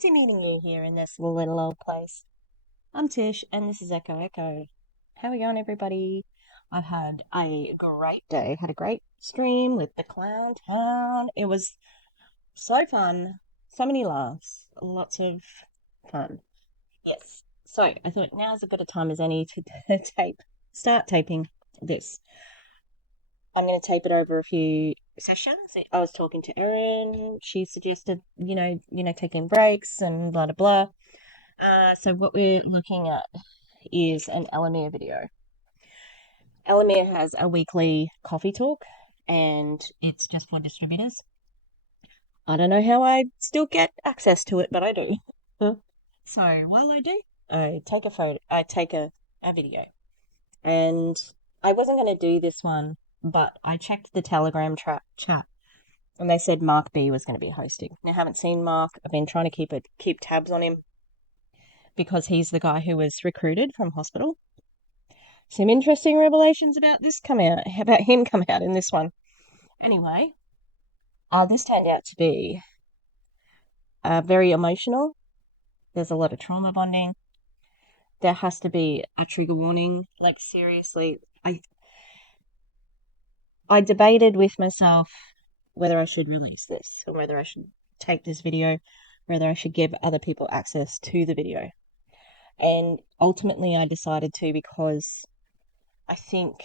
Fancy meeting you here in this little old place. I'm Tish, and this is Echo Echo. How are we going, everybody? I've had a great day. Had a great stream with the Clown Town. It was so fun. So many laughs. Lots of fun. Yes. So I thought now's as good a time as any to start taping this. I'm going to tape it over a few sessions. I was talking to Erin. She suggested, taking breaks and blah, blah, blah. So what we're looking at is an Elomir video. Elomir has a weekly coffee talk, and it's just for distributors. I don't know how I still get access to it, but I do. So while I do, I take a photo. I take a video, and I wasn't going to do this one, but I checked the Telegram chat, and they said Mark B was going to be hosting. Now, I haven't seen Mark. I've been trying to keep tabs on him because he's the guy who was recruited from hospital. Some interesting revelations about him come out in this one. Anyway, this turned out to be very emotional. There's a lot of trauma bonding. There has to be a trigger warning. Like, seriously, I debated with myself whether I should release this or whether I should take this video, whether I should give other people access to the video. And ultimately I decided to, because I think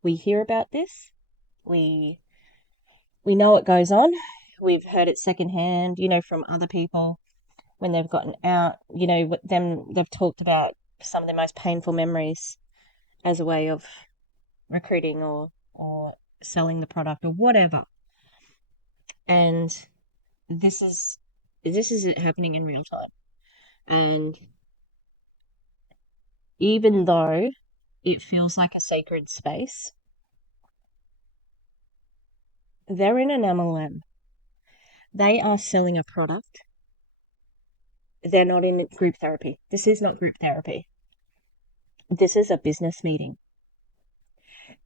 we hear about this. We know what goes on. We've heard it secondhand, from other people when they've gotten out. They've talked about some of their most painful memories as a way of recruiting or selling the product or whatever. And this is it happening in real time. And even though it feels like a sacred space, they're in an MLM. They are selling a product. They're not in group therapy. This is not group therapy. This is a business meeting.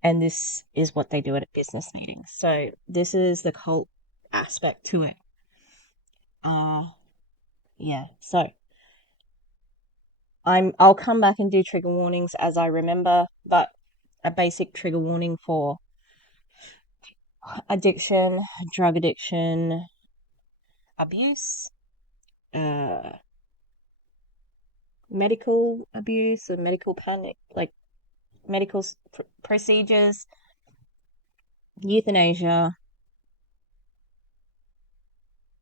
And this is what they do at a business meeting. So this is the cult aspect to it. Yeah. So I'll come back and do trigger warnings as I remember, but a basic trigger warning for addiction, drug addiction, abuse, medical abuse or medical panic, like medical procedures, euthanasia,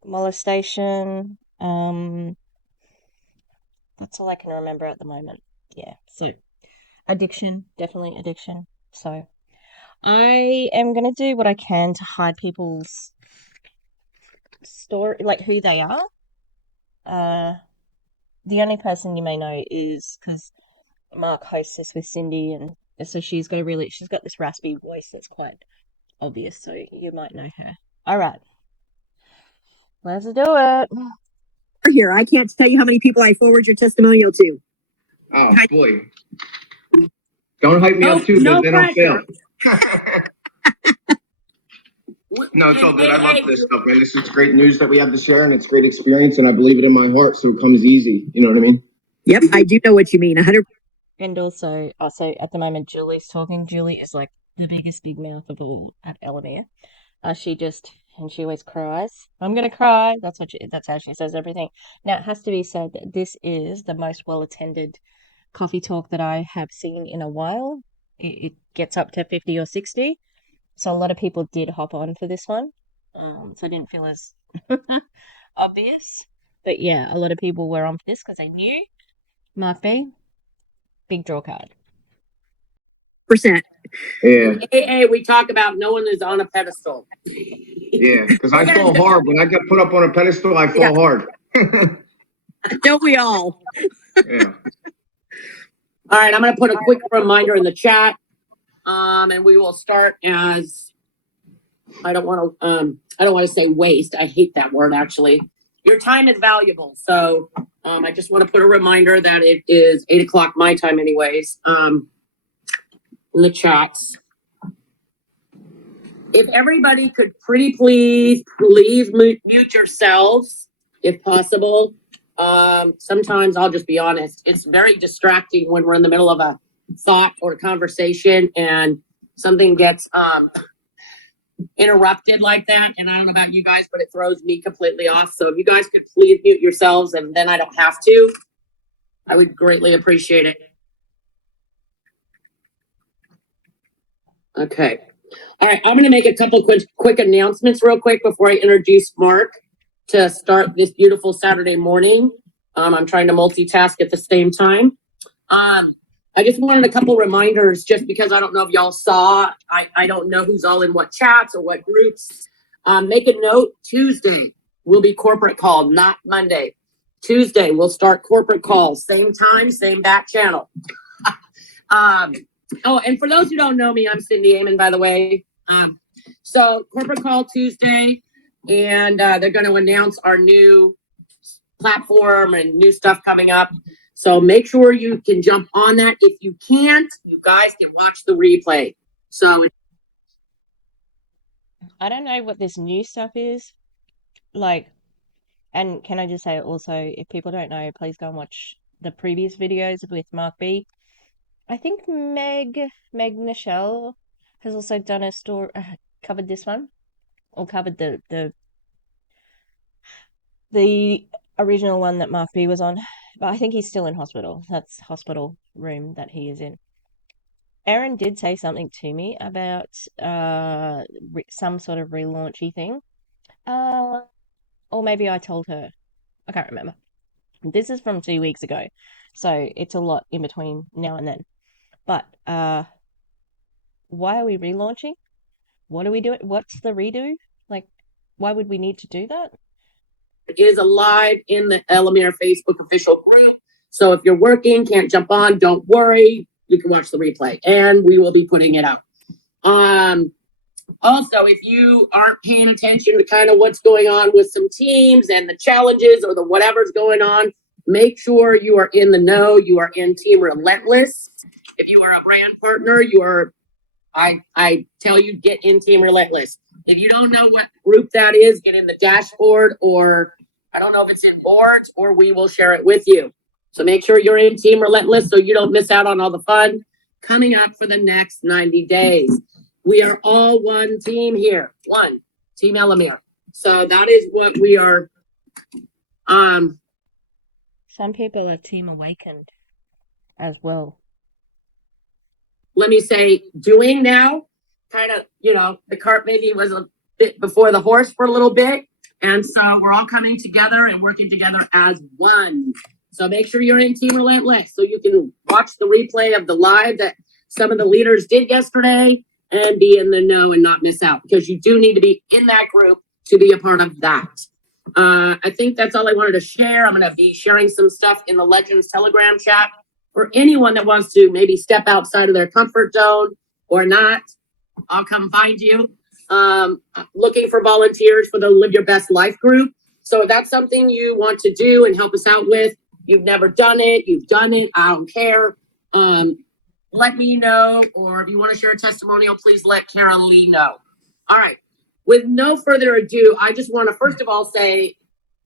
molestation. That's all I can remember at the moment. Yeah. So addiction, definitely addiction. So I am going to do what I can to hide people's story, like who they are. The only person you may know is because Mark hosts this with Cindy, and so she's got this raspy voice that's quite obvious, so you might know her. All right. Let's do it. Here, I can't tell you how many people I forward your testimonial to. Oh, boy. Don't hype me up too good, then I'll fail. No, it's all good. I love this stuff, man. This is great news that we have to share, and it's great experience, and I believe it in my heart, so it comes easy. You know what I mean? Yep, I do know what you mean. 100%. And also at the moment, Julie's talking. Julie is like the biggest big mouth of all at Elomir. She always cries. I'm gonna cry. That's how she says everything. Now, it has to be said that this is the most well-attended coffee talk that I have seen in a while. It gets up to 50 or 60. So a lot of people did hop on for this one. So I didn't feel as obvious. But yeah, a lot of people were on for this because they knew. Mark B, big draw card. Yeah. Hey, we talk about no one is on a pedestal. Yeah, because I fall hard. When I get put up on a pedestal, I fall hard. Don't we all? Yeah. All right, I'm going to put a quick reminder in the chat, and we will start as I don't want to say waste. I hate that word, actually. Your time is valuable, so I just want to put a reminder that it is 8:00 my time, anyways. In the chats, if everybody could pretty please mute yourselves. if possible. Sometimes I'll just be honest, it's very distracting when we're in the middle of a thought or conversation and something gets interrupted like that. And I don't know about you guys, but it throws me completely off. So if you guys could please mute yourselves and then I don't have to, I would greatly appreciate it. Okay. All right, I'm going to make a couple quick announcements real quick before I introduce Mark to start this beautiful Saturday morning. I'm trying to multitask at the same time. I just wanted a couple reminders just because I don't know if y'all saw. I don't know who's all in what chats or what groups. Make a note, Tuesday will be corporate call, not Monday. Tuesday, we'll start corporate call, same time, same back channel. Oh, and for those who don't know me, I'm Cindy Amon, by the way. So corporate call Tuesday, and they're going to announce our new platform and new stuff coming up. So make sure you can jump on that. If you can't, you guys can watch the replay. So I don't know what this new stuff is. Like, and can I just say also, if people don't know, please go and watch the previous videos with Mark B. I think Meg Michelle has also done a story, covered this one, or covered the original one that Mark B was on. But I think he's still in hospital. That's hospital room that he is in. Erin did say something to me about some sort of relaunchy thing. Or maybe I told her. I can't remember. This is from 2 weeks ago, so it's a lot in between now and then. But why are we relaunching? What are we doing? What's the redo? Like, why would we need to do that? it is alive in the Elomir Facebook official group. So if you're working, can't jump on, don't worry. You can watch the replay, and we will be putting it out. Also, if you aren't paying attention to kind of what's going on with some teams and the challenges or the whatever's going on, make sure you are in the know. You are in Team Relentless. If you are a brand partner, you are, I tell you, get in Team Relentless. If you don't know what group that is, get in the dashboard, or I don't know if it's in boards, or we will share it with you. So make sure you're in Team Relentless so you don't miss out on all the fun coming up for the next 90 days. We are all one team here. One Team Elomir. So that is what we are. Some people are Team Awakened as well. Let me say, doing now, kind of, the cart maybe was a bit before the horse for a little bit. And so we're all coming together and working together as one. So make sure you're in Team Relentless so you can watch the replay of the live that some of the leaders did yesterday and be in the know and not miss out, because you do need to be in that group to be a part of that. I think that's all I wanted to share. I'm going to be sharing some stuff in the Legends Telegram chat for anyone that wants to maybe step outside of their comfort zone or not. I'll come find you. Looking for volunteers for the Live Your Best Life group. So if that's something you want to do and help us out with, you've never done it, you've done it, I don't care. Let me know, or if you want to share a testimonial, please let Karen Lee know. All right. With no further ado, I just want to first of all say,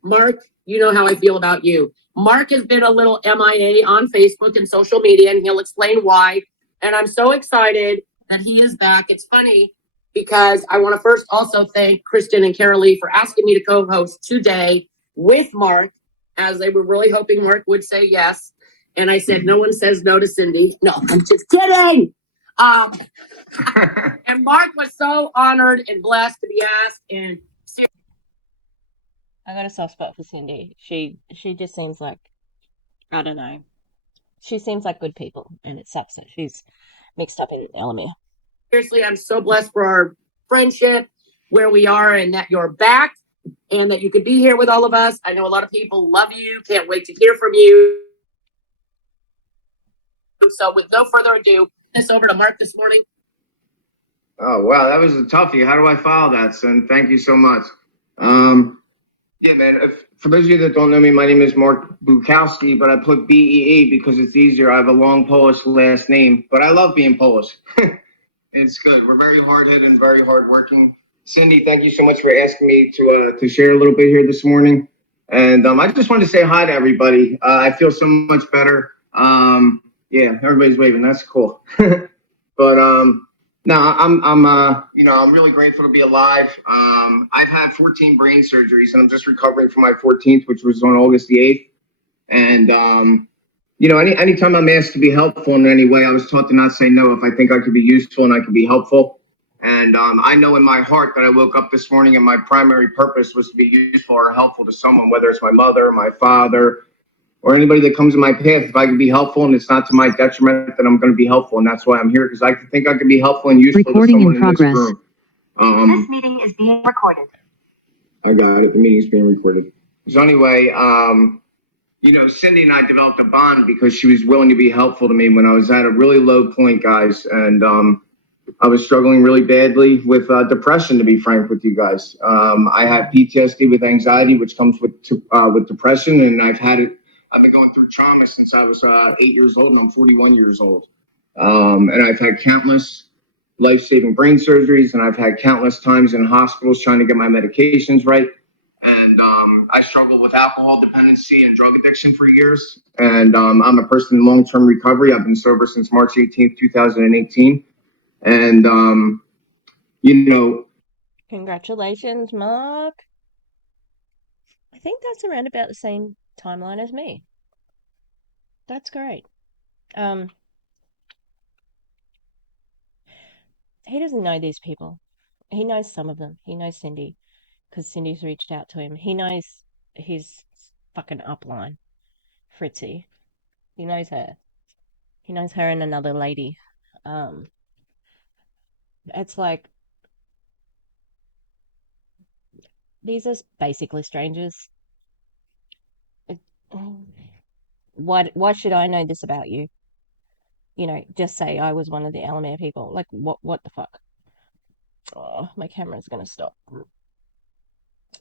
Mark, you know how I feel about you. Mark has been a little MIA on Facebook and social media, and he'll explain why. And I'm so excited that he is back. It's funny because I want to first also thank Kristen and Karen Lee for asking me to co-host today with Mark, as they were really hoping Mark would say yes. And I said, no one says no to Cindy. No, I'm just kidding. And Mark was so honored and blessed to be asked. And I got a soft spot for Cindy. She just seems like, I don't know. She seems like good people, and it sucks that she's mixed up in Elomir. Seriously, I'm so blessed for our friendship, where we are, and that you're back, and that you could be here with all of us. I know a lot of people love you. Can't wait to hear from you. So with no further ado, this over to Mark this morning. Oh, wow, that was a toughie. How do I follow that, son? Thank you so much. Yeah, man, for those of you that don't know me, my name is Mark Bukowski, but I put B-E-E because it's easier. I have a long Polish last name, but I love being Polish. It's good. We're very hard-hitted and very hardworking. Cindy, thank you so much for asking me to share a little bit here this morning. And I just wanted to say hi to everybody. I feel so much better. Yeah, everybody's waving. That's cool. But no, I'm really grateful to be alive. I've had 14 brain surgeries, and I'm just recovering from my 14th, which was on August the 8th. And anytime I'm asked to be helpful in any way, I was taught to not say no if I think I could be useful and I could be helpful. And I know in my heart that I woke up this morning and my primary purpose was to be useful or helpful to someone, whether it's my mother, my father, or anybody that comes in my path. If I can be helpful and it's not to my detriment, then I'm going to be helpful. And that's why I'm here, because I think I can be helpful and useful to someone in this room. This meeting is being recorded. I got it. The meeting's being recorded. So anyway, Cindy and I developed a bond because she was willing to be helpful to me when I was at a really low point, guys. And I was struggling really badly with depression, to be frank with you guys. I have PTSD with anxiety, which comes with depression, and I've been going through trauma since I was 8 years old, and I'm 41 years old. And I've had countless life-saving brain surgeries, and I've had countless times in hospitals trying to get my medications right. And I struggled with alcohol dependency and drug addiction for years. And I'm a person in long-term recovery. I've been sober since March 18th, 2018. And, Congratulations, Mark. I think that's around about the same timeline as me. That's great. He doesn't know these people. He knows some of them. He knows Cindy, because Cindy's reached out to him. He knows his fucking upline, Fritzy. He knows her. He knows her and another lady. It's like, these are basically strangers. Why should I know this about you? Just say I was one of the Elomir people. Like, what the fuck? Oh, my camera's gonna stop.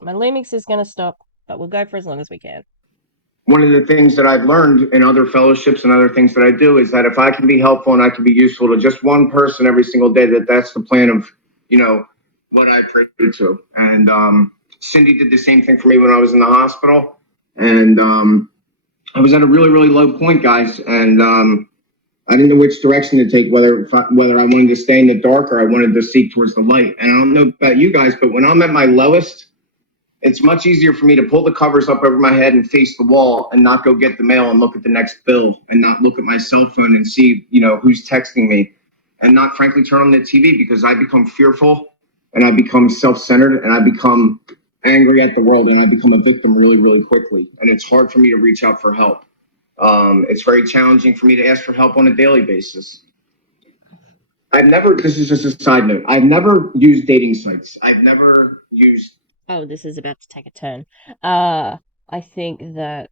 My Lumix is gonna stop, but we'll go for as long as we can. One of the things that I've learned in other fellowships and other things that I do is that if I can be helpful and I can be useful to just one person every single day, that's the plan of, what I pray to. And Cindy did the same thing for me when I was in the hospital. And I was at a really, really low point, guys. And I didn't know which direction to take, whether I wanted to stay in the dark or I wanted to seek towards the light. And I don't know about you guys, but when I'm at my lowest, it's much easier for me to pull the covers up over my head and face the wall and not go get the mail and look at the next bill and not look at my cell phone and see, who's texting me, and not frankly turn on the TV, because I become fearful and I become self-centered and I become angry at the world and I become a victim really, really quickly. And it's hard for me to reach out for help. It's very challenging for me to ask for help on a daily basis. This is just a side note, I've never used dating sites. I've never used. Oh, this is about to take a turn. I think that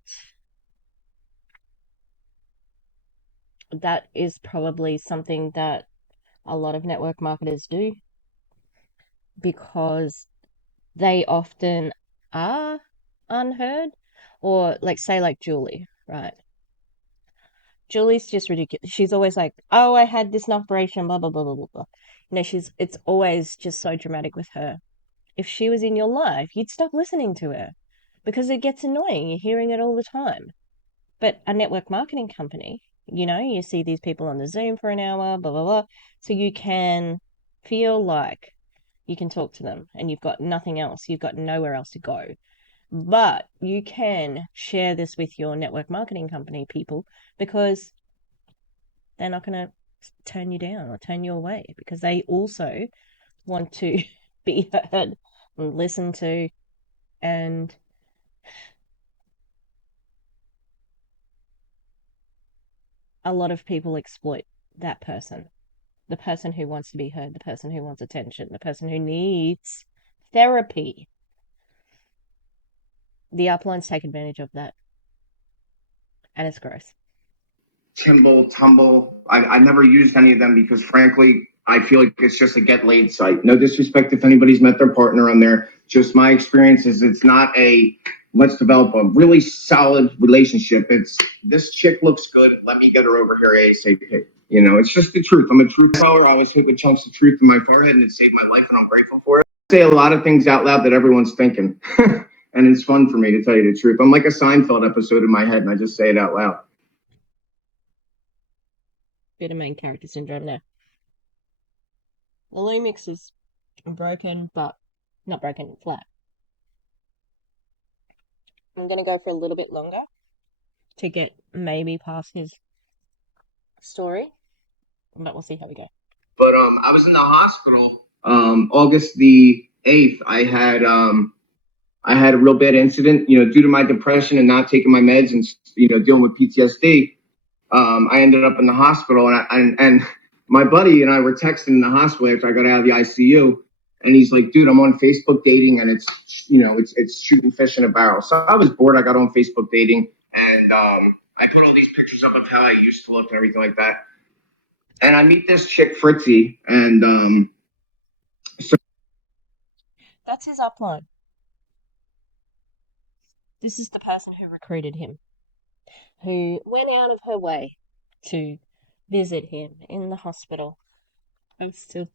is probably something that a lot of network marketers do, because they often are unheard, or like Julie, right? Julie's just ridiculous. She's always like, "Oh, I had this operation, blah blah blah blah blah." It's always just so dramatic with her. If she was in your life, you'd stop listening to her, because it gets annoying. You're hearing it all the time. But a network marketing company, you see these people on the Zoom for an hour, blah blah blah, so you can feel like you can talk to them and you've got nothing else. You've got nowhere else to go. But you can share this with your network marketing company people, because they're not going to turn you down or turn you away, because they also want to be heard and listened to. And a lot of people exploit that person, the person who wants to be heard, the person who wants attention, the person who needs therapy. The uplines take advantage of that, and it's gross. Tumble. I never used any of them because, frankly, I feel like it's just a get laid site. No disrespect if anybody's met their partner on there. Just my experience is it's not a let's develop a really solid relationship. It's this chick looks good, let me get her over here ASAP. It's just the truth. I'm a truth teller. I always hit with chunks of truth in my forehead, and it saved my life, and I'm grateful for it. I say a lot of things out loud that everyone's thinking. And it's fun for me, to tell you the truth. I'm like a Seinfeld episode in my head, and I just say it out loud. Bit of main character syndrome there. The Lumix is broken, but not broken, flat. I'm going to go for a little bit longer to get maybe past his story, but we'll see how we go. But I was in the hospital August the 8th. I had a real bad incident, due to my depression and not taking my meds and, dealing with PTSD. I ended up in the hospital, and my buddy and I were texting in the hospital after I got out of the ICU, and he's like, "Dude, I'm on Facebook dating, and it's shooting fish in a barrel." So I was bored. I got on Facebook dating, and I put all these pictures up of how I used to look and everything like that. And I meet this chick, Fritzy, and that's his upline. This is the person who recruited him, who went out of her way to visit him in the hospital. I'm still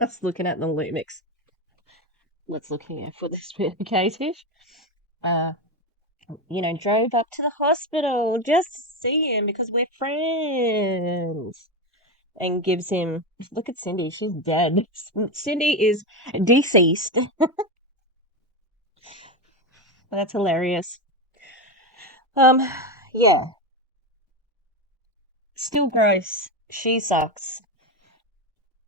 just looking at the Lumix. Let's look here for this bit, okay, Tish? Drove up to the hospital just to see him because we're friends. And gives him, look at Cindy, she's dead. Cindy is deceased. That's hilarious. Yeah. Still gross. She sucks.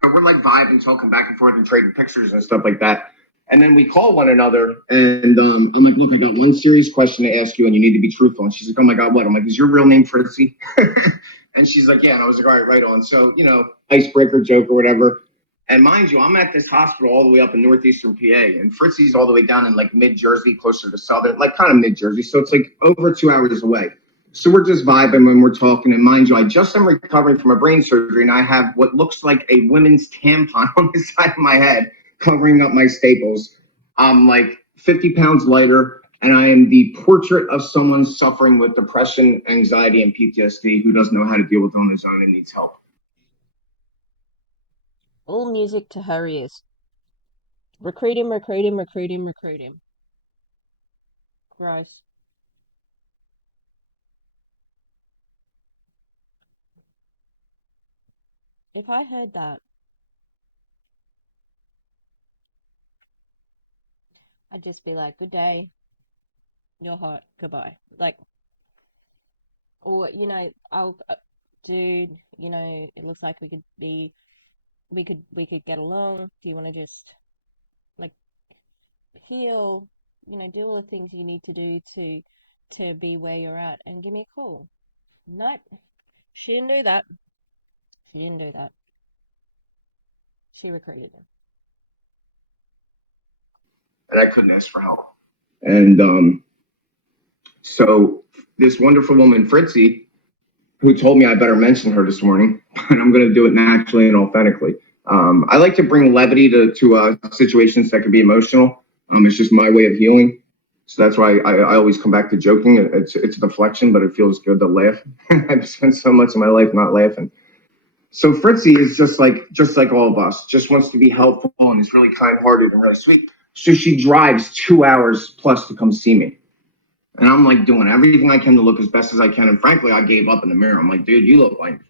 we're like vibing, talking back and forth and trading pictures and stuff like that. And then we call one another, and I'm like, "Look, I got one serious question to ask you, and you need to be truthful." And she's like, "Oh my God, what?" I'm like, "Is your real name Fritzy?" And she's like, "Yeah." And I was like, "All right on." So, icebreaker joke or whatever. And mind you, I'm at this hospital all the way up in northeastern PA, and Fritzy's all the way down in like mid Jersey, closer to southern, like kind of mid Jersey. So it's like over 2 hours away. So we're just vibing when we're talking. And mind you, I just am recovering from a brain surgery, and I have what looks like a women's tampon on the side of my head covering up my staples. I'm like 50 pounds lighter, and I am the portrait of someone suffering with depression, anxiety, and PTSD who doesn't know how to deal with it on his own and needs help. All music to her ears. Recruit him, recruit him, recruit him, recruit him. Gross. If I heard that, I'd just be like, "Good day, you're hot, goodbye." Like, or, dude, it looks like we could get along. Do you want to just, like, heal, do all the things you need to do to be where you're at and give me a call? Nope. She didn't do that. She didn't do that. She recruited him. And I couldn't ask for help. And so this wonderful woman, Fritzy, who told me I better mention her this morning, but I'm going to do it naturally and authentically. I like to bring levity to situations that can be emotional. It's just my way of healing. So that's why I always come back to joking. It's a deflection, but it feels good to laugh. I've spent so much of my life not laughing. So Fritzy is just like all of us, just wants to be helpful and is really kind-hearted and really sweet. So she drives 2 hours plus to come see me. And I'm like doing everything I can to look as best as I can. And frankly, I gave up in the mirror. I'm like, "Dude, you look like,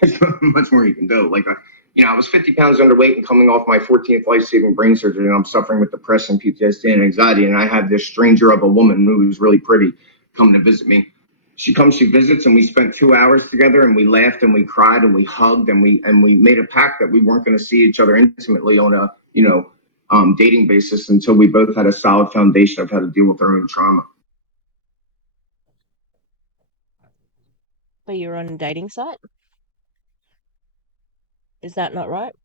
there's not much more you can do." Like, I was 50 pounds underweight and coming off my 14th life-saving brain surgery, and I'm suffering with depression, PTSD, and anxiety. And I had this stranger of a woman who was really pretty come to visit me. She comes, she visits, and we spent 2 hours together, and we laughed and we cried and we hugged and we made a pact that we weren't going to see each other intimately on a dating basis until we both had a solid foundation of how to deal with our own trauma. But you're on a dating site? Is that not right?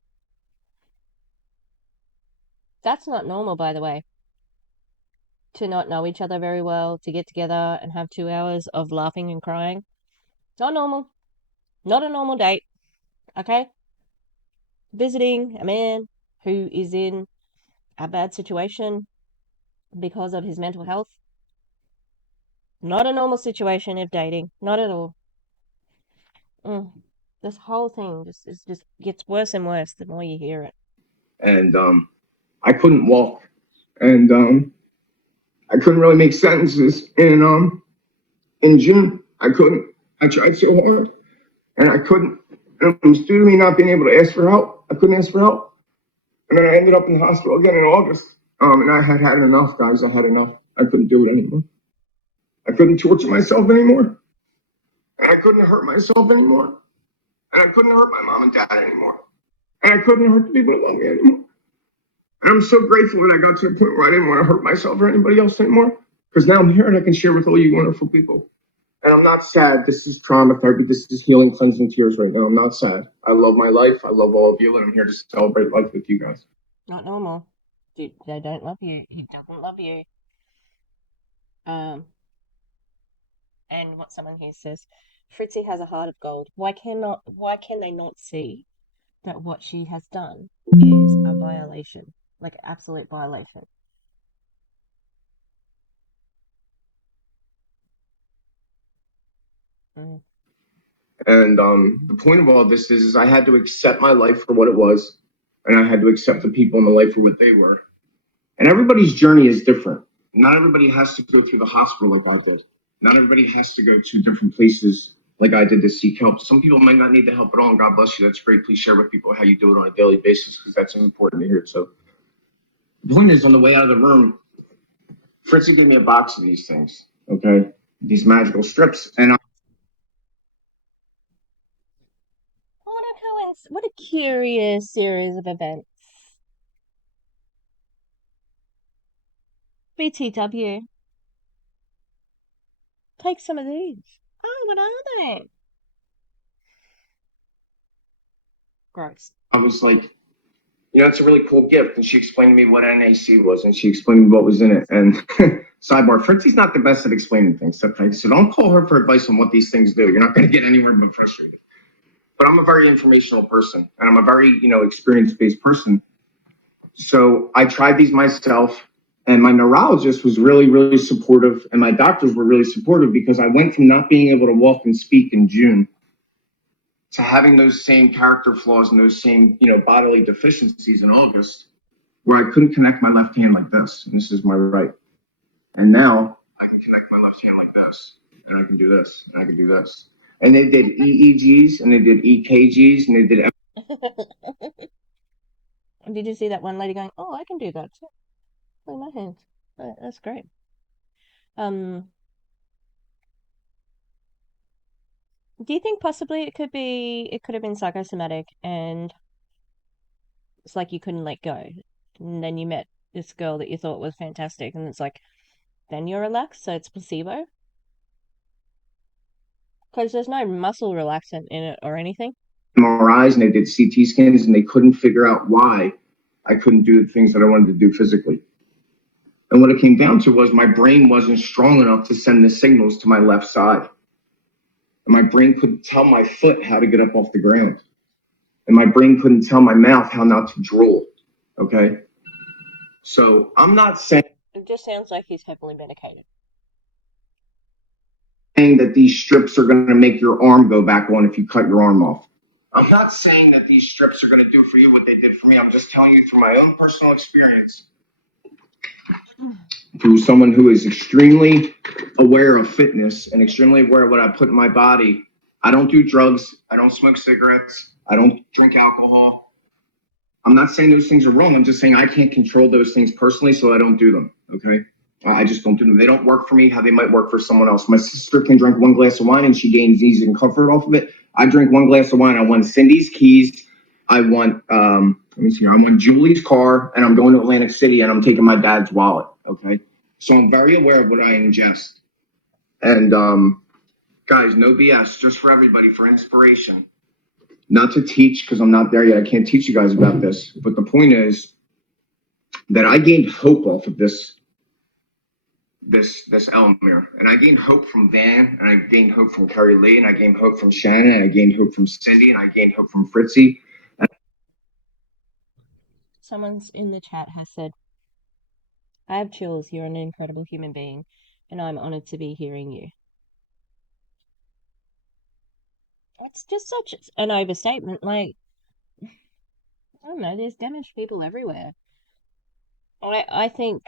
That's not normal, by the way. To not know each other very well, to get together and have 2 hours of laughing and crying. Not normal. Not a normal date. Okay? Visiting a man who is in a bad situation because of his mental health. Not a normal situation of dating. Not at all. This whole thing just gets worse and worse the more you hear it. And I couldn't walk. And I couldn't really make sentences in June. I couldn't. I tried so hard, and I couldn't. And it was due to me not being able to ask for help. I couldn't ask for help, and then I ended up in the hospital again in August. And I had enough, guys. I had enough. I couldn't do it anymore. I couldn't torture myself anymore, and I couldn't hurt myself anymore, and I couldn't hurt my mom and dad anymore, and I couldn't hurt the people that love me anymore. And I'm so grateful that I got to a point where I didn't want to hurt myself or anybody else anymore, because now I'm here and I can share with all you wonderful people. And I'm not sad. This is trauma therapy. This is healing, cleansing tears right now. I'm not sad. I love my life. I love all of you, and I'm here to celebrate life with you guys. Not normal. Dude, they don't love you. He doesn't love you. And what someone here says, Fritzy has a heart of gold. Why can they not see that what she has done is a violation, like an absolute violation? Mm. And the point of all this is I had to accept my life for what it was, and I had to accept the people in my life for what they were. And everybody's journey is different. Not everybody has to go through the hospital like I did. Not everybody has to go to different places like I did to seek help. Some people might not need the help at all, and God bless you. That's great. Please share with people how you do it on a daily basis, because that's important to hear. So the point is, on the way out of the room, Fritzy gave me a box of these things, okay? These magical strips. And What a curious series of events. BTW. Take some of these. Oh, what are they? Gross. I was like, it's a really cool gift. And she explained to me what NAC was, and she explained what was in it. And sidebar, Fritzy's not the best at explaining things, okay? So don't call her for advice on what these things do. You're not going to get anywhere but frustrated. But I'm a very informational person, and I'm a very, experience-based person. So I tried these myself, and my neurologist was really, really supportive, and my doctors were really supportive, because I went from not being able to walk and speak in June to having those same character flaws and those same, bodily deficiencies in August, where I couldn't connect my left hand like this, and this is my right. And now I can connect my left hand like this, and I can do this, and I can do this. And they did EEGs, and they did EKGs, and they did. Did you see that one lady going, "Oh, I can do that too. Look at my hands. That's great." Do you think possibly it could have been psychosomatic, and it's like you couldn't let go, and then you met this girl that you thought was fantastic, and it's like, then you're relaxed, so it's placebo? Because there's no muscle relaxant in it or anything. MRIs, and they did CT scans, and they couldn't figure out why I couldn't do the things that I wanted to do physically. And what it came down to was my brain wasn't strong enough to send the signals to my left side. And my brain couldn't tell my foot how to get up off the ground. And my brain couldn't tell my mouth how not to drool. Okay? So I'm not saying It just sounds like he's heavily medicated. That these strips are going to make your arm go back on if you cut your arm off. I'm not saying that these strips are going to do for you what they did for me. I'm just telling you through my own personal experience, through someone who is extremely aware of fitness and extremely aware of what I put in my body. I don't do drugs. I don't smoke cigarettes. I don't drink alcohol. I'm not saying those things are wrong. I'm just saying I can't control those things personally, so I don't do them, okay? I just don't do them. They don't work for me how they might work for someone else. My sister can drink one glass of wine and she gains ease and comfort off of it. I drink one glass of wine. I want Cindy's keys. I want, let me see here. I want Julie's car, and I'm going to Atlantic City, and I'm taking my dad's wallet, okay? So I'm very aware of what I ingest. And guys, no BS, just for everybody, for inspiration. Not to teach, because I'm not there yet. I can't teach you guys about this. But the point is that I gained hope off of this Elomir. And I gained hope from Van, and I gained hope from Carrie Lee, and I gained hope from Shannon, and I gained hope from Cindy, and I gained hope from Fritzy. Someone's in the chat has said, "I have chills. You're an incredible human being, and I'm honored to be hearing you." It's just such an overstatement. Like, I don't know, there's damaged people everywhere. I think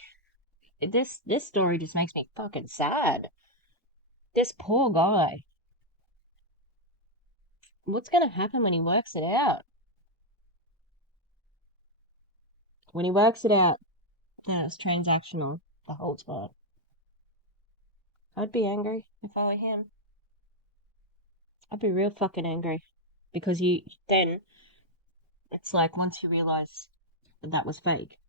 this story just makes me fucking sad. This poor guy. What's gonna happen when he works it out? When he works it out, that it's transactional the whole time. I'd be angry if I were him. I'd be real fucking angry. Because then, it's like once you realize that was fake,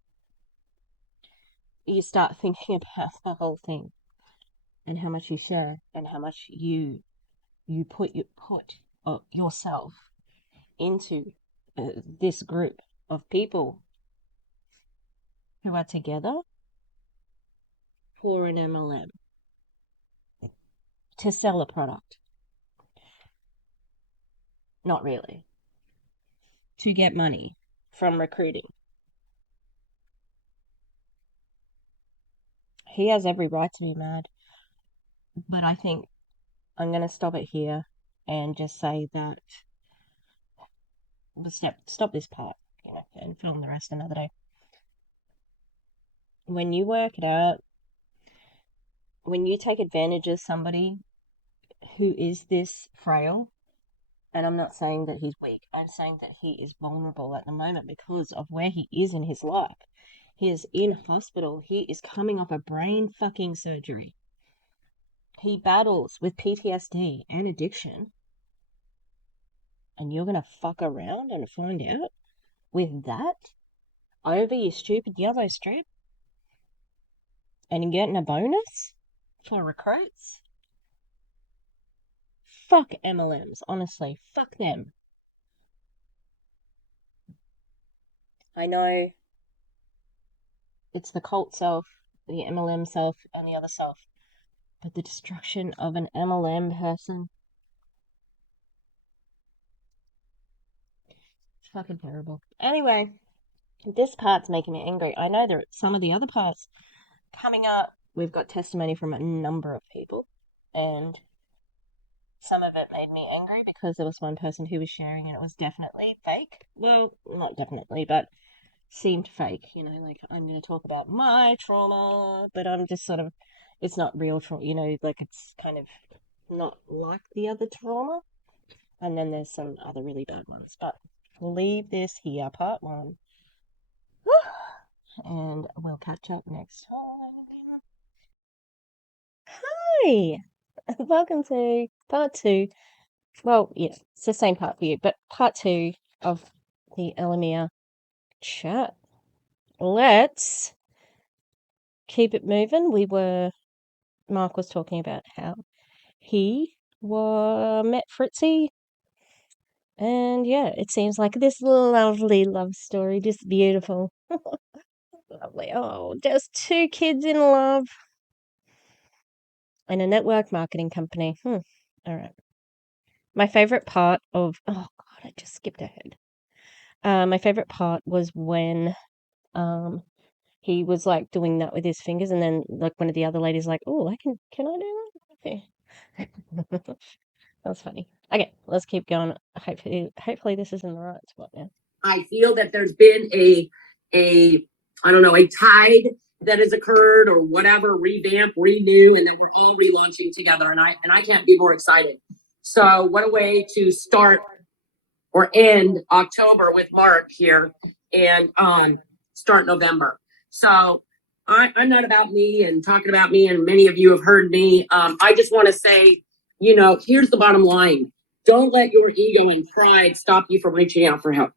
you start thinking about the whole thing and how much you share and how much you put yourself into this group of people who are together for an MLM to sell a product. Not really. To get money from recruiting. He has every right to be mad. But I think I'm going to stop it here and just say that we'll stop this part, and film the rest another day. When you work it out, when you take advantage of somebody who is this frail, and I'm not saying that he's weak, I'm saying that he is vulnerable at the moment because of where he is in his life. He is in hospital. He is coming off a brain fucking surgery. He battles with PTSD and addiction. And you're going to fuck around and find out with that over your stupid yellow strip? And you're getting a bonus for recruits? Fuck MLMs, honestly. Fuck them. I know it's the cult self, the MLM self, and the other self. But the destruction of an MLM person, it's fucking terrible. Anyway, this part's making me angry. I know there are some of the other parts coming up. We've got testimony from a number of people, and some of it made me angry because there was one person who was sharing and it was definitely fake. Well, not definitely, but seemed fake. Like, I'm going to talk about my trauma, but I'm just sort of, it's not real trauma, like it's kind of not like the other trauma. And then there's some other really bad ones, but we'll leave this here, part 1. And we'll catch up next time. Hi! Welcome to part 2. Well, yeah, it's the same part for you, but part 2 of the Elomir chat. Let's keep it moving. Mark was talking about how he met Fritzy. And yeah, it seems like this lovely love story, just beautiful. Lovely. Oh, just 2 kids in love. And a network marketing company. All right. My favorite part of, oh God, I just skipped ahead. My favorite part was when he was like doing that with his fingers, and then like one of the other ladies like, oh, can I do that? Okay. That was funny. Okay, let's keep going. Hopefully this is in the right spot now. I feel that there's been a I don't know, a tide that has occurred or whatever, revamp, renew, and then we're all relaunching together. And I can't be more excited. So what a way to start or end October with Mark here and start November. So I'm not about me and talking about me, and many of you have heard me. I just want to say, here's the bottom line. Don't let your ego and pride stop you from reaching out for help.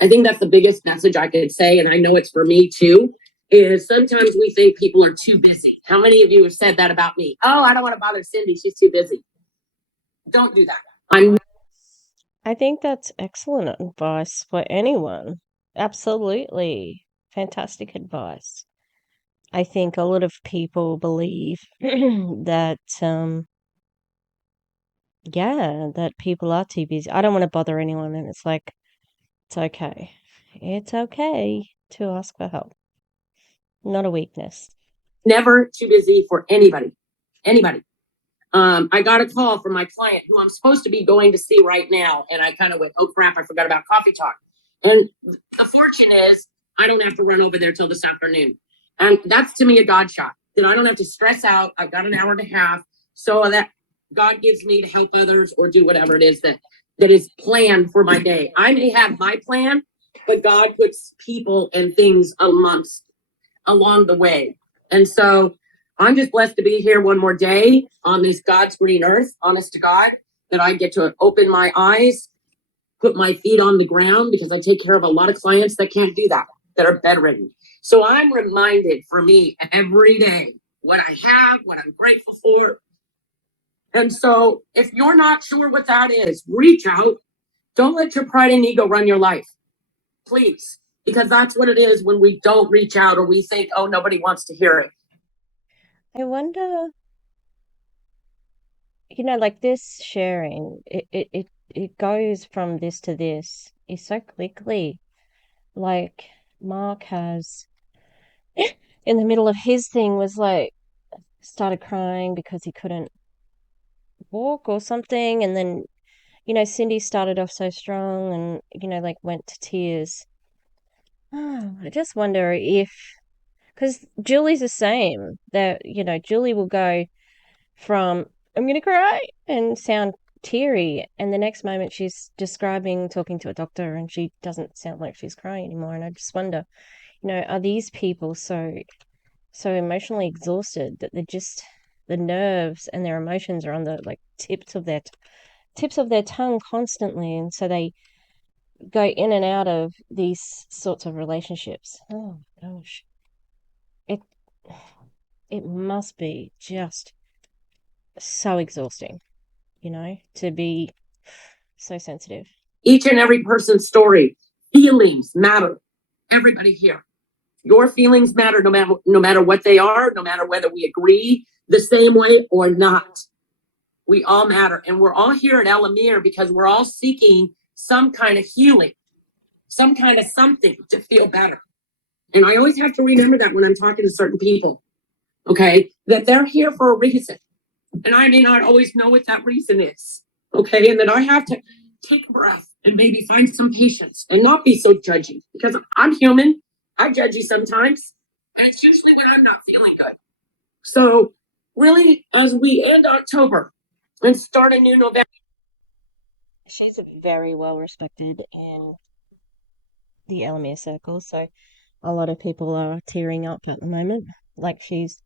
I think that's the biggest message I could say, and I know it's for me too, is sometimes we think people are too busy. How many of you have said that about me? Oh, I don't want to bother Cindy. She's too busy. Don't do that. I think that's excellent advice for anyone. Absolutely. Fantastic advice. I think a lot of people believe that, that people are too busy. I don't want to bother anyone, and it's like, it's okay. It's okay to ask for help. Not a weakness. Never too busy for anybody. Anybody. I got a call from my client who I'm supposed to be going to see right now. And I kind of went, oh crap, I forgot about coffee talk. And the fortune is I don't have to run over there till this afternoon. And that's to me a God shot, that I don't have to stress out. I've got an hour and a half so that God gives me to help others or do whatever it is that is planned for my day. I may have my plan, but God puts people and things along the way. And so I'm just blessed to be here one more day on this God's green earth, honest to God, that I get to open my eyes, put my feet on the ground, because I take care of a lot of clients that can't do that are bedridden. So I'm reminded for me every day what I have, what I'm grateful for. And so if you're not sure what that is, reach out. Don't let your pride and ego run your life, please, because that's what it is when we don't reach out or we think, oh, nobody wants to hear it. I wonder, like this sharing, it goes from this to this is so quickly. Like Mark has, in the middle of his thing, was like, started crying because he couldn't walk or something. And then, Cindy started off so strong and, like went to tears. Oh, I just wonder if, because Julie's the same, that, Julie will go from, I'm going to cry and sound teary. And the next moment she's describing talking to a doctor and she doesn't sound like she's crying anymore. And I just wonder, are these people so emotionally exhausted that the nerves and their emotions are on the like tips of their tongue constantly, and so they go in and out of these sorts of relationships. Oh gosh, it it must be just so exhausting, to be so sensitive. Each and every person's story, feelings matter. Everybody here, your feelings matter no matter what they are, no matter whether we agree the same way or not. We all matter, and we're all here at Elomir because we're all seeking some kind of healing, some kind of something to feel better. And I always have to remember that when I'm talking to certain people, okay, that they're here for a reason. And I may not always know what that reason is, okay, and that I have to take a breath and maybe find some patience and not be so judgy, because I'm human. I judge you sometimes, and it's usually when I'm not feeling good. So really, as we end October and start a new November. She's very well respected in the Elomir circle, so a lot of people are tearing up at the moment. Like she's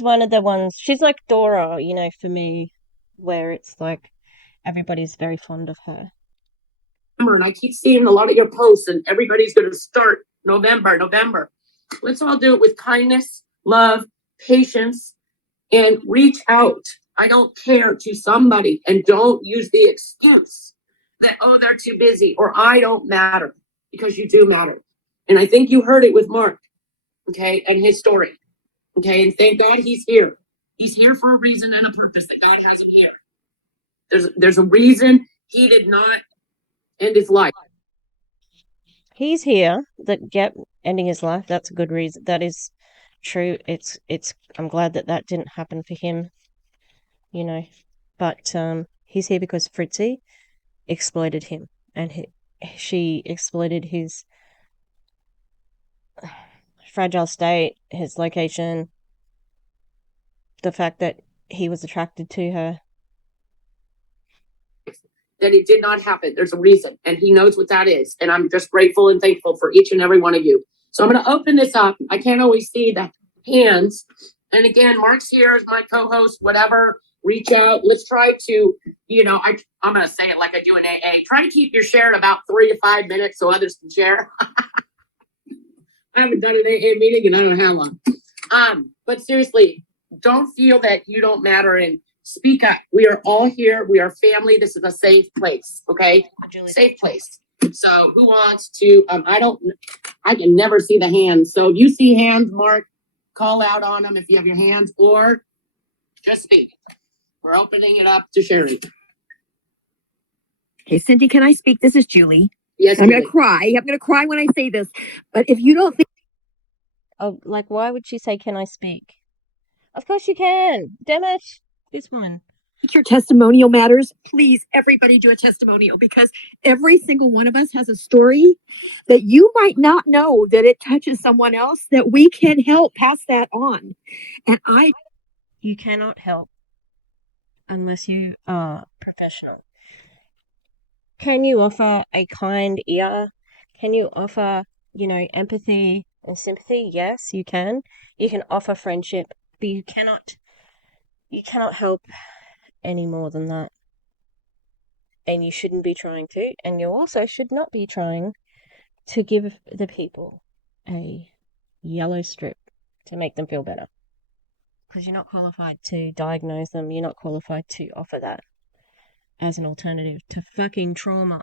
one of the ones. She's like Dora, for me, where it's like everybody's very fond of her. And I keep seeing a lot of your posts, and everybody's going to start November. Let's all do it with kindness, love, patience, and reach out. I don't care to somebody, and don't use the excuse that, oh, they're too busy or I don't matter, because you do matter. And I think you heard it with Mark, okay, and his story, okay, and thank God he's here. He's here for a reason and a purpose that God has him here. There's a reason he did not end his life. He's here. Ending his life. That's a good reason. That is true. I'm glad that didn't happen for him. But he's here because Fritzy exploited him, and she exploited his fragile state, his location, the fact that he was attracted to her. That it did not happen. There's a reason, and he knows what that is. And I'm just grateful and thankful for each and every one of you. So I'm going to open this up. I can't always see the hands. And again, Mark's here as my co-host, whatever. Reach out. Let's try to, I'm going to say it like I do in AA. Try to keep your share at about 3 to 5 minutes so others can share. I haven't done an AA meeting and I don't know how long. But seriously, don't feel that you don't matter, and speak up. We are all here. We are family. This is a safe place. Okay. Safe place. So who wants to, I can never see the hands. So if you see hands, Mark, call out on them if you have your hands, or just speak. We're opening it up to Sherry. Okay, Cindy, can I speak? This is Julie. Yes. I'm going to cry. I'm going to cry when I say this. But if you don't think. Oh, why would she say, can I speak? Of course you can. Damn it. This one. Your testimonial matters. Please, everybody do a testimonial, because every single one of us has a story that you might not know that it touches someone else, that we can help pass that on. And You cannot help unless you are professional. Can you offer a kind ear? Can you offer, empathy and sympathy? Yes, you can. You can offer friendship, but you cannot help any more than that. And you shouldn't be trying to, and you also should not be trying to give the people a yellow strip to make them feel better. Because you're not qualified to diagnose them, you're not qualified to offer that as an alternative to fucking trauma.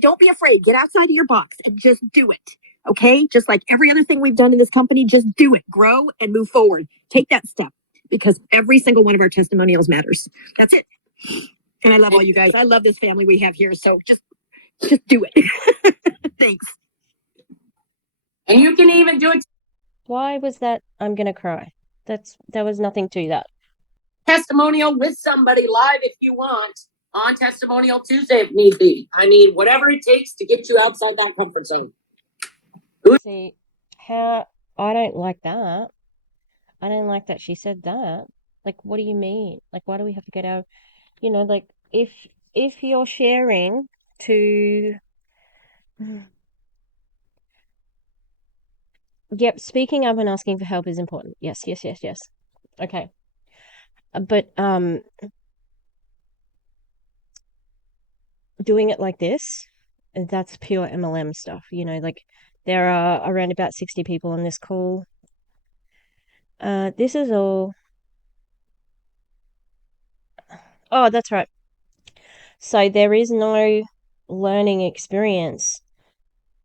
don't be afraid. Get outside of your box and just do it. Okay? Just like every other thing we've done in this company, just do it. Grow and move forward. Take that step, because every single one of our testimonials matters. That's it. And I love all you guys. I love this family we have here. So just do it. Thanks. And you can even do it. Why was that? I'm gonna cry. There was nothing to that. Testimonial with somebody live if you want on Testimonial Tuesday if need be. I mean, whatever it takes to get you outside that comfort zone. See, how I don't like that. I don't like that she said that. Like, what do you mean? Like, why do we have to get out? Like, if you're sharing to, yep, speaking up and asking for help is important. Yes. Okay. But doing it like this, that's pure MLM stuff. Like, there are around about 60 people on this call. This is all. Oh, that's right. So there is no learning experience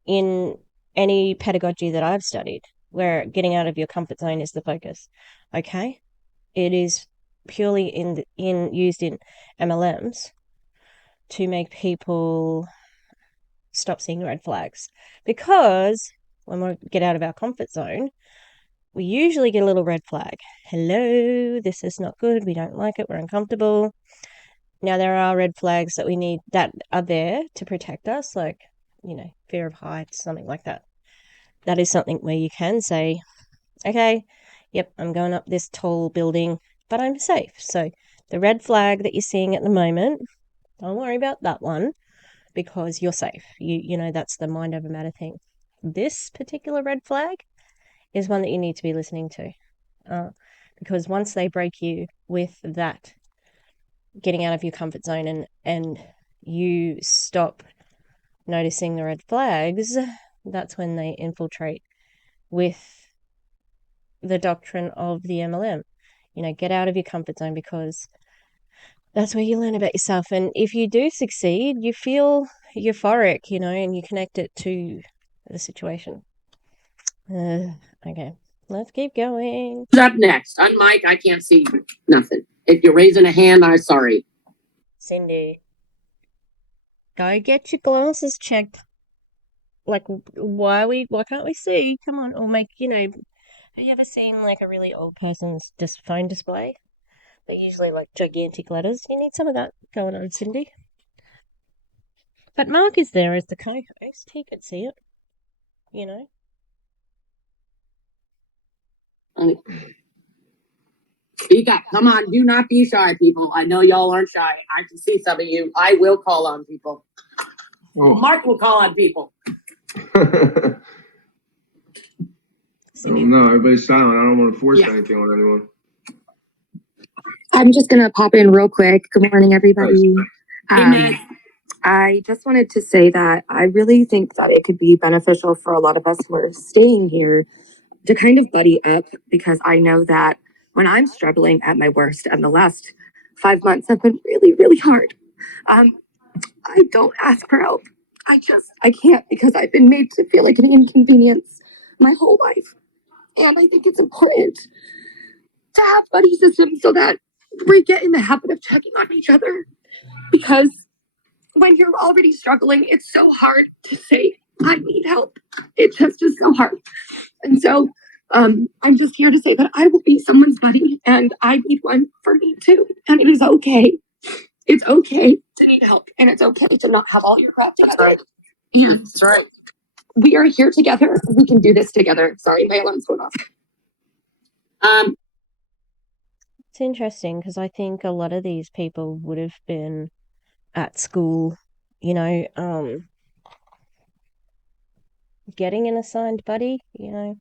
in any pedagogy that I've studied where getting out of your comfort zone is the focus. Okay? It is purely used in MLMs to make people stop seeing red flags. Because when we get out of our comfort zone, we usually get a little red flag. Hello, this is not good. We don't like it. We're uncomfortable. Now, there are red flags that we need that are there to protect us, like, fear of heights, something like that. That is something where you can say, okay, yep, I'm going up this tall building, but I'm safe. So the red flag that you're seeing at the moment, don't worry about that one because you're safe. That's the mind over matter thing. This particular red flag is one that you need to be listening to, because once they break you with that getting out of your comfort zone and you stop noticing the red flags, that's when they infiltrate with the doctrine of the MLM. Get out of your comfort zone, because that's where you learn about yourself. And if you do succeed, you feel euphoric, and you connect it to the situation. Okay, let's keep going. Who's up next? On mic, I can't see nothing. If you're raising a hand, I'm sorry. Cindy, go get your glasses checked. Like, why can't we see? Come on, or make, have you ever seen like a really old person's phone display? They're usually like gigantic letters. You need some of that going on, Cindy. But Mark is there as the co-host. He could see it, Speak up. Come on. Do not be shy, people. I know y'all aren't shy. I can see some of you. I will call on people. Oh. Mark will call on people. No, everybody's silent. I don't want to force anything on anyone. I'm just going to pop in real quick. Good morning, everybody. Nice. I just wanted to say that I really think that it could be beneficial for a lot of us who are staying here to kind of buddy up, because I know that when I'm struggling at my worst, and the last 5 months have been really, really hard, I don't ask for help. I can't, because I've been made to feel like an inconvenience my whole life. And I think it's important to have buddy systems so that we get in the habit of checking on each other, because when you're already struggling, it's so hard to say, I need help. It just is so hard. And so I'm just here to say that I will be someone's buddy and I need one for me too. And it is okay. It's okay to need help and it's okay to not have all your crap together. That's right. And That's right. we are here together. We can do this together. Sorry, my alarm's going off. It's interesting because I think a lot of these people would have been at school, getting an assigned buddy, There's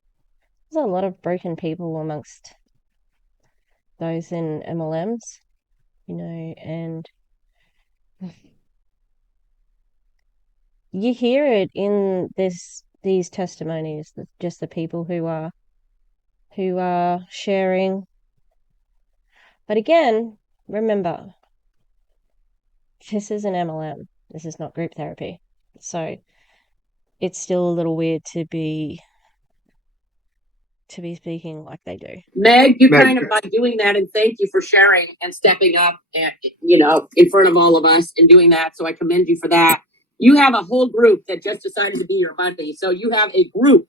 a lot of broken people amongst those in MLMs, and you hear it in these testimonies, just the people who are sharing. But again, remember, this is an MLM. This is not group therapy. So it's still a little weird to be speaking like they do. Meg, you kind of by doing that, and thank you for sharing and stepping up and in front of all of us and doing that. So I commend you for that. You have a whole group that just decided to be your buddy. So you have a group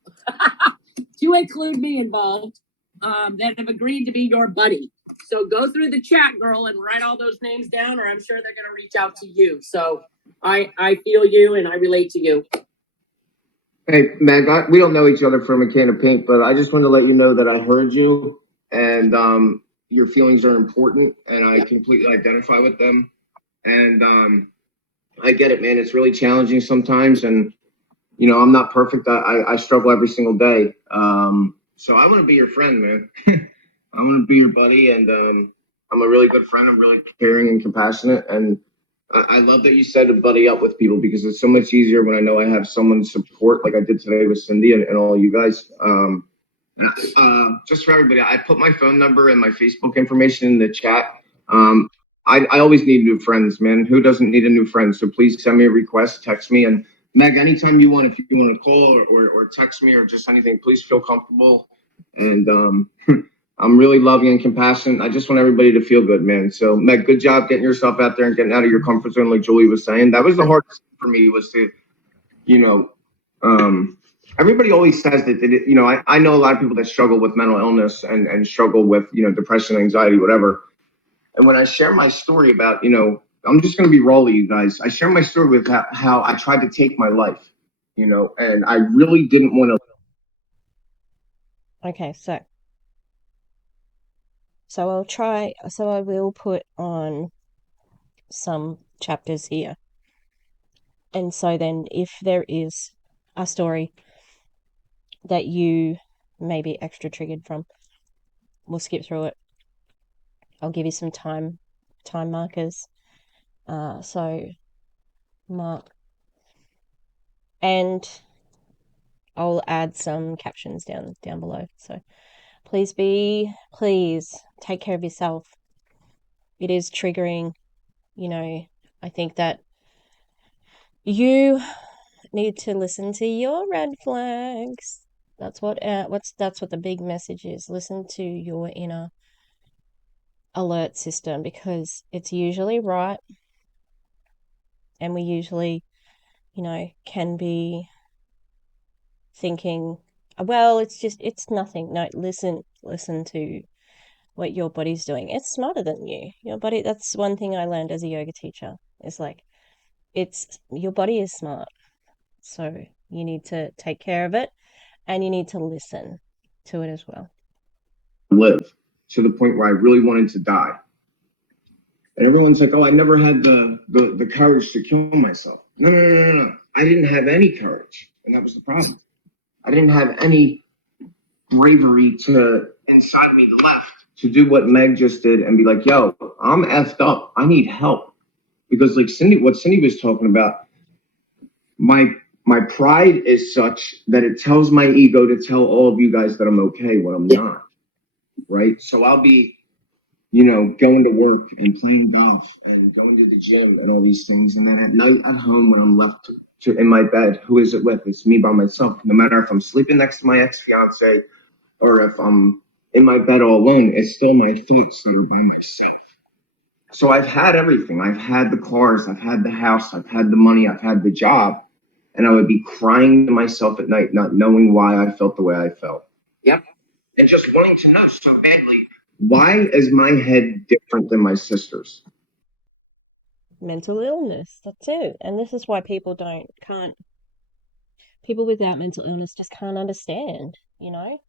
to include me involved that have agreed to be your buddy. So go through the chat, girl, and write all those names down, or I'm sure they're going to reach out to you. So I feel you and I relate to you. Hey, Meg, we don't know each other from a can of paint, but I just wanted to let you know that I heard you, and your feelings are important, and I completely identify with them. And I get it, man. It's really challenging sometimes, and I'm not perfect. I struggle every single day. So I want to be your friend, man. I want to be your buddy, and I'm a really good friend. I'm really caring and compassionate, and I love that you said to buddy up with people because it's so much easier when I know I have someone to support, like I did today with Cindy and all you guys. Just for everybody, I put my phone number and my Facebook information in the chat. I always need new friends, man. Who doesn't need a new friend? So please send me a request, text me, and Meg, anytime you want, if you want to call or text me or just anything, please feel comfortable. And I'm really loving and compassionate. I just want everybody to feel good, man. So, Meg, good job getting yourself out there and getting out of your comfort zone, like Julie was saying. That was the hardest thing for me was to, everybody always says that, I know a lot of people that struggle with mental illness and struggle with, depression, anxiety, whatever. And when I share my story about, I'm just going to be raw with you guys. I share my story with how I tried to take my life, and I really didn't want to. Okay, so I will put on some chapters here. And so then if there is a story that you may be extra triggered from, we'll skip through it. I'll give you some time markers. So mark, and I'll add some captions down below. So please take care of yourself. It is triggering, I think that you need to listen to your red flags. That's what the big message is. Listen to your inner alert system because it's usually right, and we usually, can be thinking, well, it's nothing. No, listen to what your body's doing. It's smarter than you. Your body, that's one thing I learned as a yoga teacher. It's like, your body is smart. So you need to take care of it and you need to listen to it as well. Live to the point where I really wanted to die. And everyone's like, oh, I never had the courage to kill myself. No. I didn't have any courage. And that was the problem. I didn't have any bravery inside me left to do what Meg just did and be like, yo, I'm effed up. I need help. Because like what Cindy was talking about, my pride is such that it tells my ego to tell all of you guys that I'm okay when I'm not. Right? So I'll be, going to work and playing golf and going to the gym and all these things. And then at night at home when I'm left in my bed, who is it with? It's me by myself. No matter if I'm sleeping next to my ex-fiance or if I'm in my bed all alone, it's still my thoughts that are by myself. So I've had everything. I've had the cars, I've had the house, I've had the money, I've had the job. And I would be crying to myself at night, not knowing why I felt the way I felt. Yep. and just wanting to know so badly, why is my head different than my sister's? Mental illness, that's it. And this is why people people without mental illness just can't understand, you know?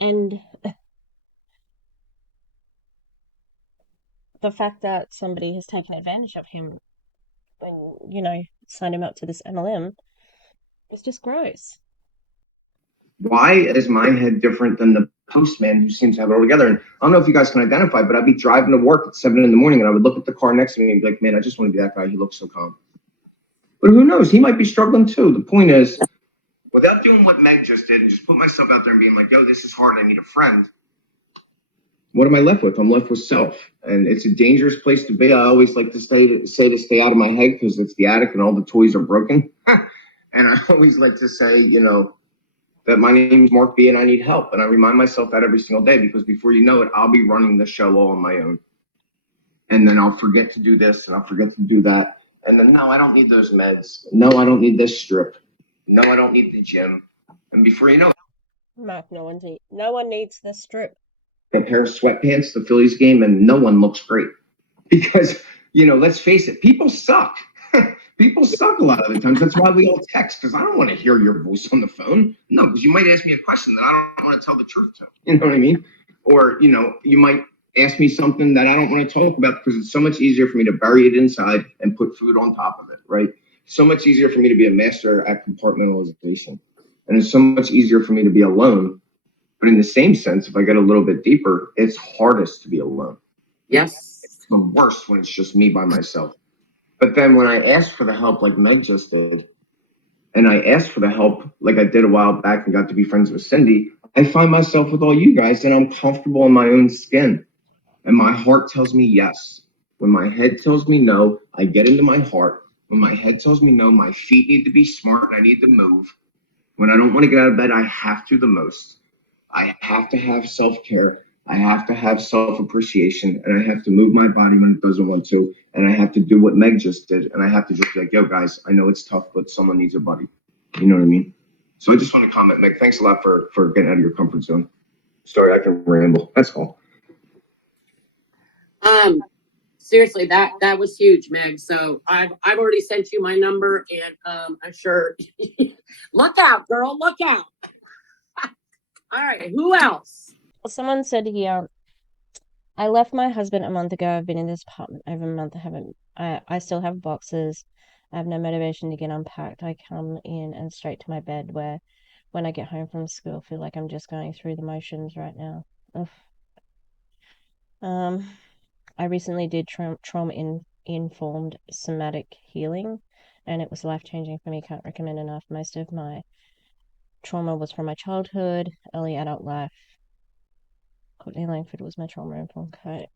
And the fact that somebody has taken advantage of him and, signed him up to this MLM is just gross. Why is my head different than the postman who seems to have it all together? And I don't know if you guys can identify, but I'd be driving to work at 7 a.m. and I would look at the car next to me and be like, man, I just want to be that guy. He looks so calm. But who knows? He might be struggling too. The point is, without doing what Meg just did and just put myself out there and being like, yo, this is hard. I need a friend. What am I left with? I'm left with self. And it's a dangerous place to be. I always like to say to stay out of my head because it's the attic and all the toys are broken. And I always like to say, that my name's Mark B and I need help. And I remind myself that every single day because before you know it, I'll be running the show all on my own. And then I'll forget to do this and I'll forget to do that. And then, no, I don't need those meds. No, I don't need this strip. No, I don't need the gym. And before you know it, Mark, no one needs this strip. a pair of sweatpants, the Phillies game, and no one looks great. Because, let's face it, people suck. People suck a lot of the times. That's why we all text, because I don't want to hear your voice on the phone. No, because you might ask me a question that I don't want to tell the truth to. You know what I mean? Or, you might ask me something that I don't want to talk about because it's so much easier for me to bury it inside and put food on top of it, right? So much easier for me to be a master at compartmentalization. And it's so much easier for me to be alone. But in the same sense, if I get a little bit deeper, it's hardest to be alone. Yes. It's the worst when it's just me by myself. But then when I ask for the help like Meg just did, and I asked for the help like I did a while back and got to be friends with Cindy, I find myself with all you guys and I'm comfortable in my own skin. And my heart tells me yes. When my head tells me no, I get into my heart. When my head tells me no, my feet need to be smart and I need to move. When I don't want to get out of bed, I have to the most. I have to have self-care. I have to have self-appreciation, and I have to move my body when it doesn't want to, and I have to do what Meg just did, and I have to just be like, yo, guys, I know it's tough, but someone needs a buddy. You know what I mean? So I just want to comment, Meg, thanks a lot for getting out of your comfort zone. Sorry, I can ramble. That's all. Seriously, that was huge, Meg. So I've already sent you my number, and I'm sure. Look out, girl! Look out! All right, who else? Someone said here, I left my husband a month ago. I've been in this apartment over a month. I still have boxes. I have no motivation to get unpacked. I come in and straight to my bed where when I get home from school, I feel like I'm just going through the motions right now. Ugh. I recently did trauma-informed somatic healing, and it was life-changing for me. Can't recommend enough. Most of my trauma was from my childhood, early adult life. Courtney Langford was my trauma-informed coach.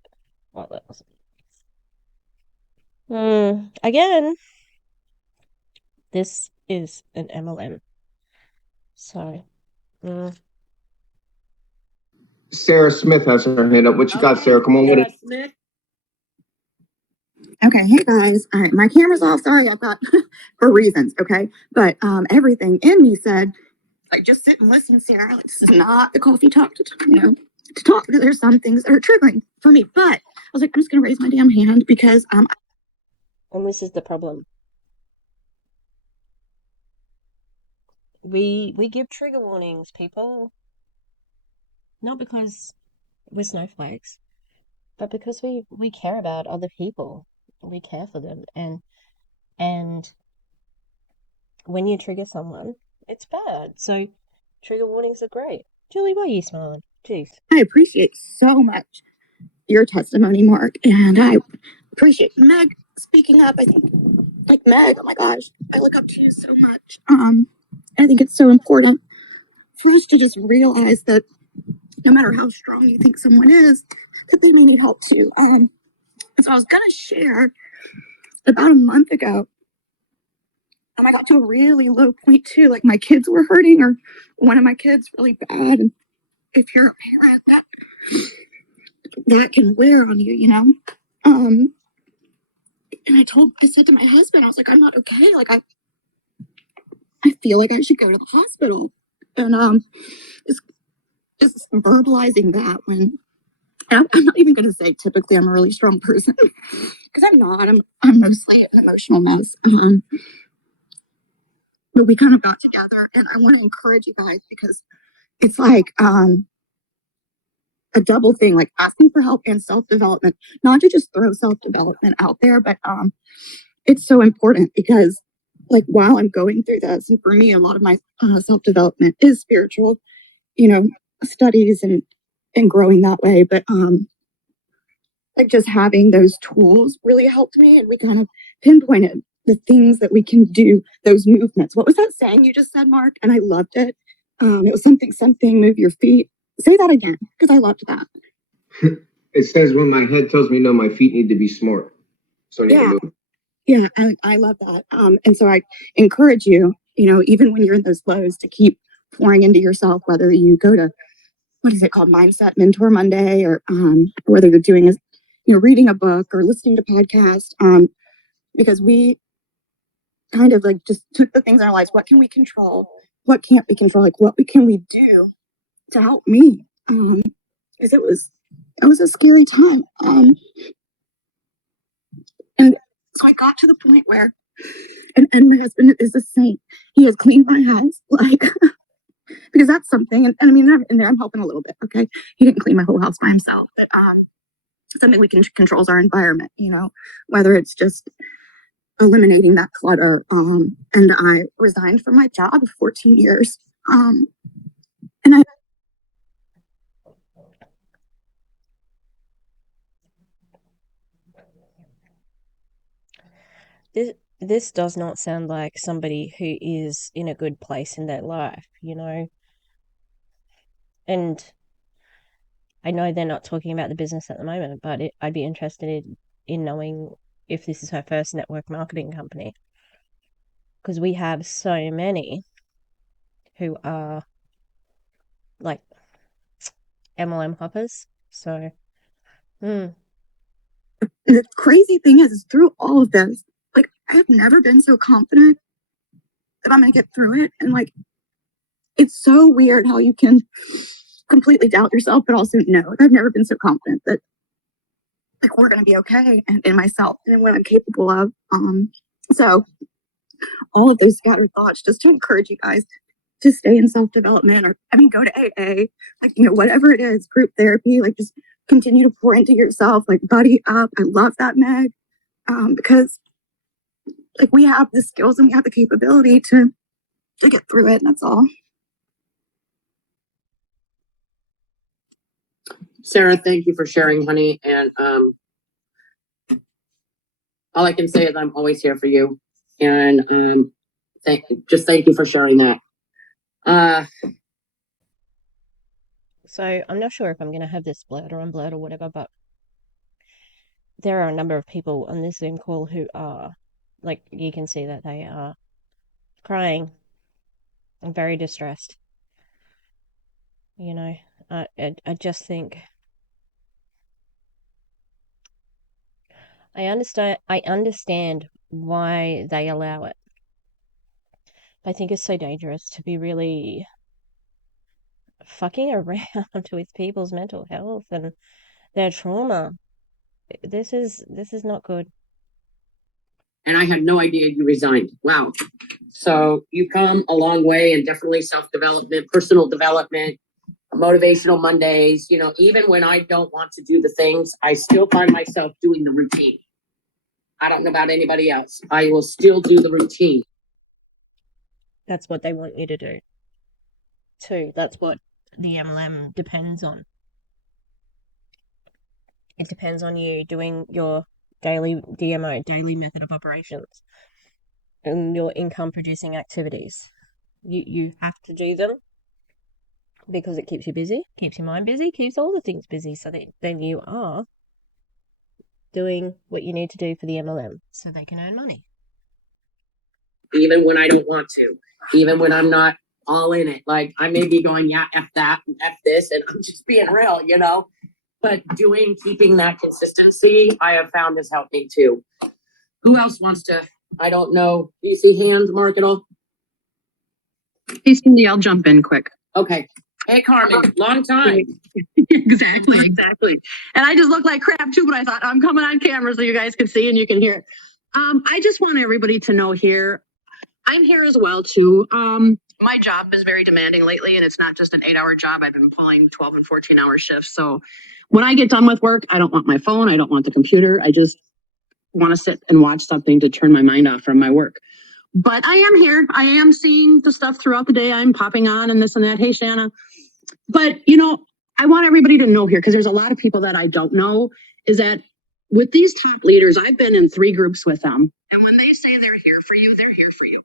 What else? Again, this is an MLM. So, Sarah Smith has her hand up. What you got, Sarah? Come on with it. Smith. Okay, hey guys. All right, my camera's off. Sorry, I've got for reasons. Okay, but everything in me said, like, just sit and listen, Sarah. Like, this is not the coffee talk to talk. Because there's some things that are triggering for me. But I was like, I'm just gonna raise my damn hand because and this is the problem. We give trigger warnings, people. Not because we're snowflakes, but because we care about other people. We care for them, and when you trigger someone, it's bad. So trigger warnings are great. Julie, why are you smiling? Jeez. I appreciate so much your testimony, Mark, and I appreciate Meg speaking up. I think, like, Meg, oh my gosh, I look up to you so much. I think it's so important for us to just realize that no matter how strong you think someone is, that they may need help too. So I was gonna share about a month ago. I got to a really low point too. Like, my kids were hurting, or one of my kids really bad. And if you're a parent, that can wear on you, you know. And I said to my husband, I was like, I'm not okay. Like, I feel like I should go to the hospital. And just verbalizing that when I'm not even going to say typically I'm a really strong person because I'm not. I'm mostly an emotional mess. But we kind of got together, and I want to encourage you guys because it's like a double thing, like asking for help and self-development. Not to just throw self-development out there, but it's so important because like while I'm going through this, and for me, a lot of my self-development is spiritual, studies and growing that way. But like just having those tools really helped me, and we kind of pinpointed the things that we can do, those movements. What was that saying you just said, Mark? And I loved it. It was something, move your feet. Say that again, because I loved that. It says when my head tells me no, my feet need to be smart. So I need to move. Yeah, I love that. And so I encourage you, even when you're in those lows, to keep pouring into yourself, whether you go to, what is it called, Mindset Mentor Monday, or whether you're doing, reading a book or listening to podcasts, because we kind of like just took the things in our lives. What can we control? What can't we control? Like can we do to help me? Because it was a scary time. And so I got to the point where, and my husband is a saint. He has cleaned my house, like, because that's something. And I mean, in there, I'm helping a little bit. Okay, he didn't clean my whole house by himself, but something we can control is our environment. Whether it's just eliminating that clutter. And I resigned from my job of 14 years. And I. This does not sound like somebody who is in a good place in their life, And I know they're not talking about the business at the moment, but I'd be interested in knowing if this is her first network marketing company. Because we have so many who are like MLM hoppers. So, The crazy thing is through all of this, like, I've never been so confident that I'm going to get through it. And like, it's so weird how you can completely doubt yourself, but also know. I've never been so confident that like we're going to be okay, and in myself and in what I'm capable of. So all of those scattered thoughts, just to encourage you guys to stay in self-development, or go to AA, like, whatever it is, group therapy, like just continue to pour into yourself, like buddy up. I love that, Meg, because like we have the skills and we have the capability to get through it, and that's all. Sarah, thank you for sharing, honey. And all I can say is I'm always here for you. And thank you for sharing that. So I'm not sure if I'm going to have this blurred or unblurred or whatever, but there are a number of people on this Zoom call who are, like, you can see that they are crying and very distressed. I just think I understand why they allow it. I think it's so dangerous to be really fucking around with people's mental health and their trauma. This is not good. And I had no idea you resigned. Wow. So you come a long way, and definitely self-development, personal development, motivational Mondays. Even when I don't want to do the things, I still find myself doing the routine. I don't know about anybody else. I will still do the routine. That's what they want you to do too. That's what the MLM depends on. It depends on you doing your daily DMO, daily method of operations, and your income producing activities. You have to do them because it keeps you busy, keeps your mind busy, keeps all the things busy, so that then you are doing what you need to do for the MLM so they can earn money. Even when I don't want to, even when I'm not all in it. Like, I may be going, yeah, F that, F this, and I'm just being real, But keeping that consistency, I have found has helped me too. Who else wants to? I don't know. Do you see hands, Mark, at all? Hey, Cindy, I'll jump in quick. Okay. Hey, Carmen, long time. Exactly. And I just look like crap too, but I thought I'm coming on camera so you guys can see and you can hear. I just want everybody to know here, I'm here as well too. My job is very demanding lately, and it's not just an 8-hour job. I've been pulling 12 and 14-hour shifts. So when I get done with work, I don't want my phone. I don't want the computer. I just want to sit and watch something to turn my mind off from my work. But I am here. I am seeing the stuff throughout the day. I'm popping on and this and that. Hey, Shanna. But, I want everybody to know here, because there's a lot of people that I don't know, is that with these top leaders, I've been in 3 groups with them. And when they say they're here for you, they're here for you.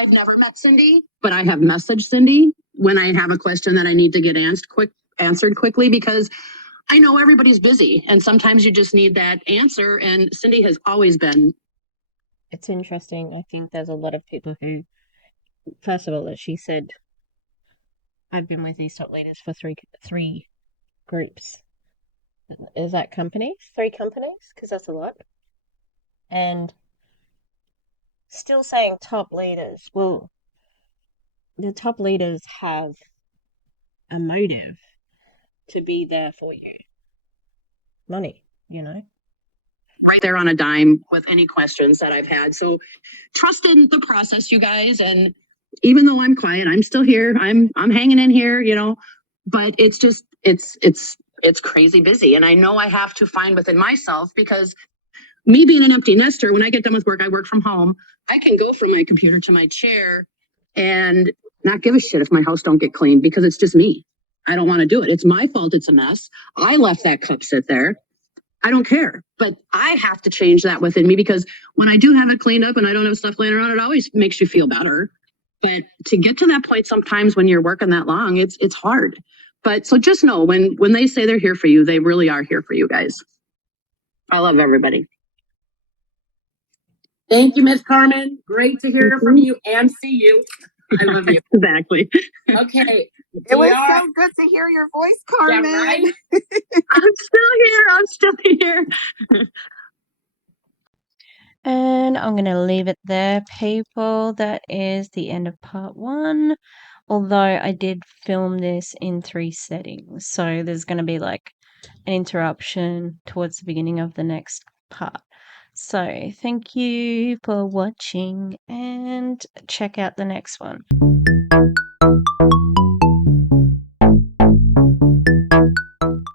I've never met Cindy, but I have messaged Cindy when I have a question that I need to get answered quickly, because I know everybody's busy and sometimes you just need that answer. And Cindy has always been. It's interesting. I think there's a lot of people who, first of all, as she said, I've been with these top leaders for three groups. Is that companies? 3 companies? Because that's a lot. And still saying top leaders. Well, the top leaders have a motive to be there for you. Money, Right there on a dime with any questions that I've had. So trust in the process, you guys. And even though I'm quiet, I'm still here. I'm hanging in here, but it's just, it's crazy busy. And I know I have to find within myself, because me being an empty nester, when I get done with work, I work from home. I can go from my computer to my chair and not give a shit if my house don't get cleaned, because it's just me. I don't want to do it. It's my fault. It's a mess. I left that cup sit there. I don't care, but I have to change that within me, because when I do have it cleaned up and I don't have stuff laying around, it always makes you feel better. But to get to that point, sometimes when you're working that long, it's hard. But so just know, when they say they're here for you, they really are here for you guys. I love everybody. Thank you, Miss Carmen. Great to hear from you and see you. I love you. Exactly. Okay. It was so good to hear your voice, Carmen. Yeah, right? I'm still here. And I'm going to leave it there, people. That is the end of part 1. Although I did film this in 3 settings. So there's going to be like an interruption towards the beginning of the next part. So thank you for watching and check out the next one.